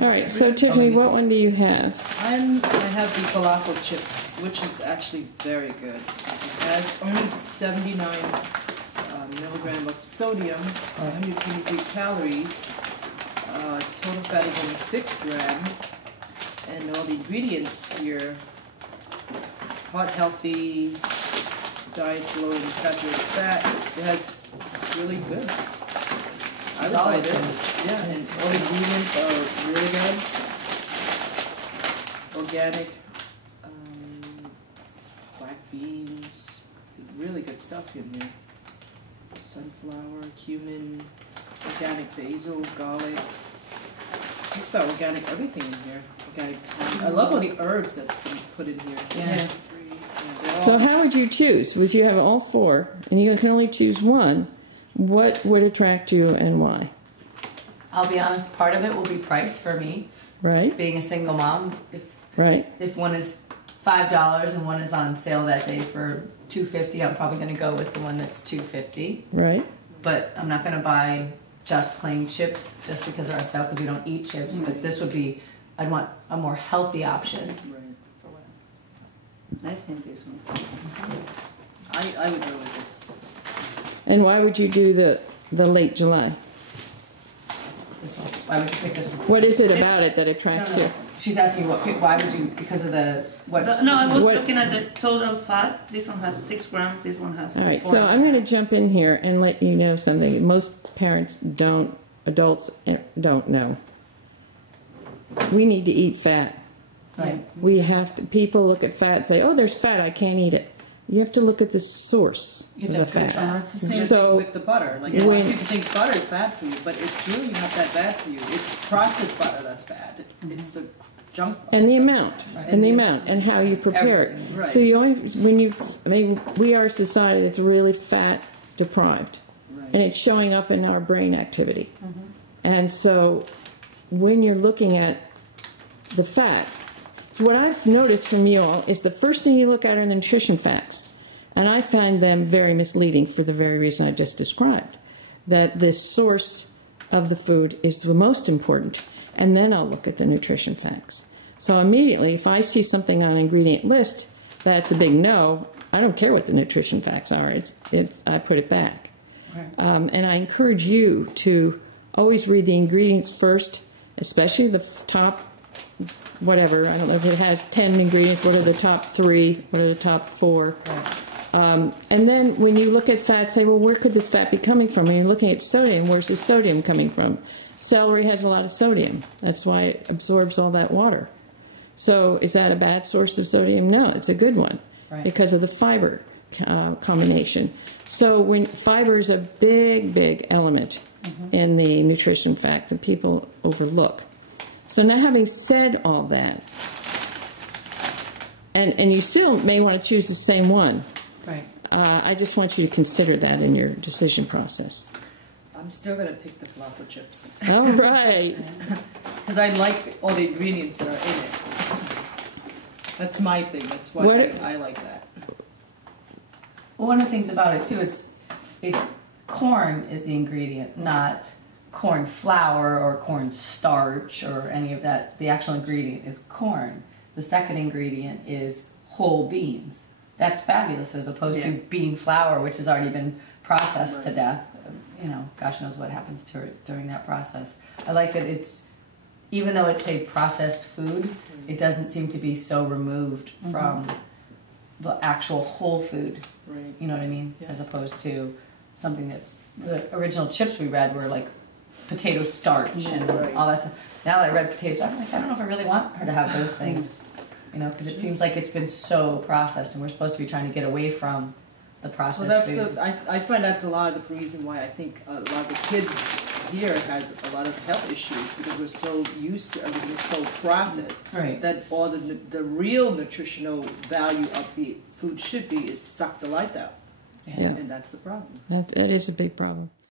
All right, so Tiffany, what one do you have? I have the falafel chips, which is actually very good. It has only 79 milligram of sodium, 123 calories, total fat of only 6 grams, and all the ingredients here: heart healthy, diet low in saturated fat. It's really good. I would buy this. Yeah, and all the ingredients are really good. Organic, black beans, really good stuff in here. Sunflower, cumin, organic basil, garlic. Just about organic everything in here. Organic thyme. I love all the herbs that's been put in here. Yeah. So how would you choose? Would you have all 4, and you can only choose one? What would attract you and why? I'll be honest, part of it will be price for me. Right. Being a single mom. If one is $5 and one is on sale that day for $2.50, I'm probably going to go with the one that's $2.50. Right. But I'm not going to buy just plain chips just because they're on sale because we don't eat chips. Mm-hmm. But this would be, I'd want a more healthy option. Right. For what? I think this one. I would go with this. And why would you do the late July? This one. Why would you pick this one? What is it about it that attracts you? She's asking why would you, because of the, what? No, I was looking at the total fat. This one has 6 grams, this one has 4. All right, so I'm going to jump in here and let you know something. Most parents adults don't know. We need to eat fat. Right. We have to, people look at fat and say, oh, there's fat, I can't eat it. You have to look at the source of the fat. It's the same thing with the butter. Like, a lot of people think butter is bad for you, but it's really not that bad for you. It's processed butter that's bad. It's the junk butter. And the amount, and how you prepare it. Right. So you only, we are a society that's really fat deprived, and it's showing up in our brain activity. And so when you're looking at the fat, what I've noticed from you all is the first thing you look at are the nutrition facts. And I find them very misleading for the very reason I just described. That this source of the food is the most important. And then I'll look at the nutrition facts. So immediately, if I see something on an ingredient list that's a big no, I don't care what the nutrition facts are. I put it back. Right. And I encourage you to always read the ingredients first, especially the top whatever, I don't know if it has 10 ingredients, what are the top 3, what are the top 4. Right. And then when you look at fat, say, well, where could this fat be coming from? When you're looking at sodium, where's the sodium coming from? Celery has a lot of sodium. That's why it absorbs all that water. So is that a bad source of sodium? No, it's a good one because of the fiber combination. So when fiber is a big, big element in the nutrition fact that people overlook. So now having said all that, and you still may want to choose the same one. Right. I just want you to consider that in your decision process. I'm still going to pick the falafel chips. All right. Because I like all the ingredients that are in it. That's my thing. That's why I like that. Well, one of the things about it, too, it's corn is the ingredient, not corn flour or corn starch or any of that. The actual ingredient is corn. The second ingredient is whole beans. That's fabulous as opposed to bean flour, which has already been processed to death. You know, gosh knows what happens to it during that process. I like that it's, even though it's a processed food, it doesn't seem to be so removed from the actual whole food. Right. You know what I mean? Yeah. As opposed to something that's, the original chips we read were like potato starch and all that stuff. Now that I read potato starch, I'm like, I don't know if I really want her to have those things. You know, because it seems like it's been so processed, and we're supposed to be trying to get away from the processed food. I find that's a lot of the reason why I think a lot of the kids here has a lot of health issues, because we're so used to everything so processed that all the real nutritional value of the food should be is suck the life out. Yeah. And that's the problem. That is a big problem.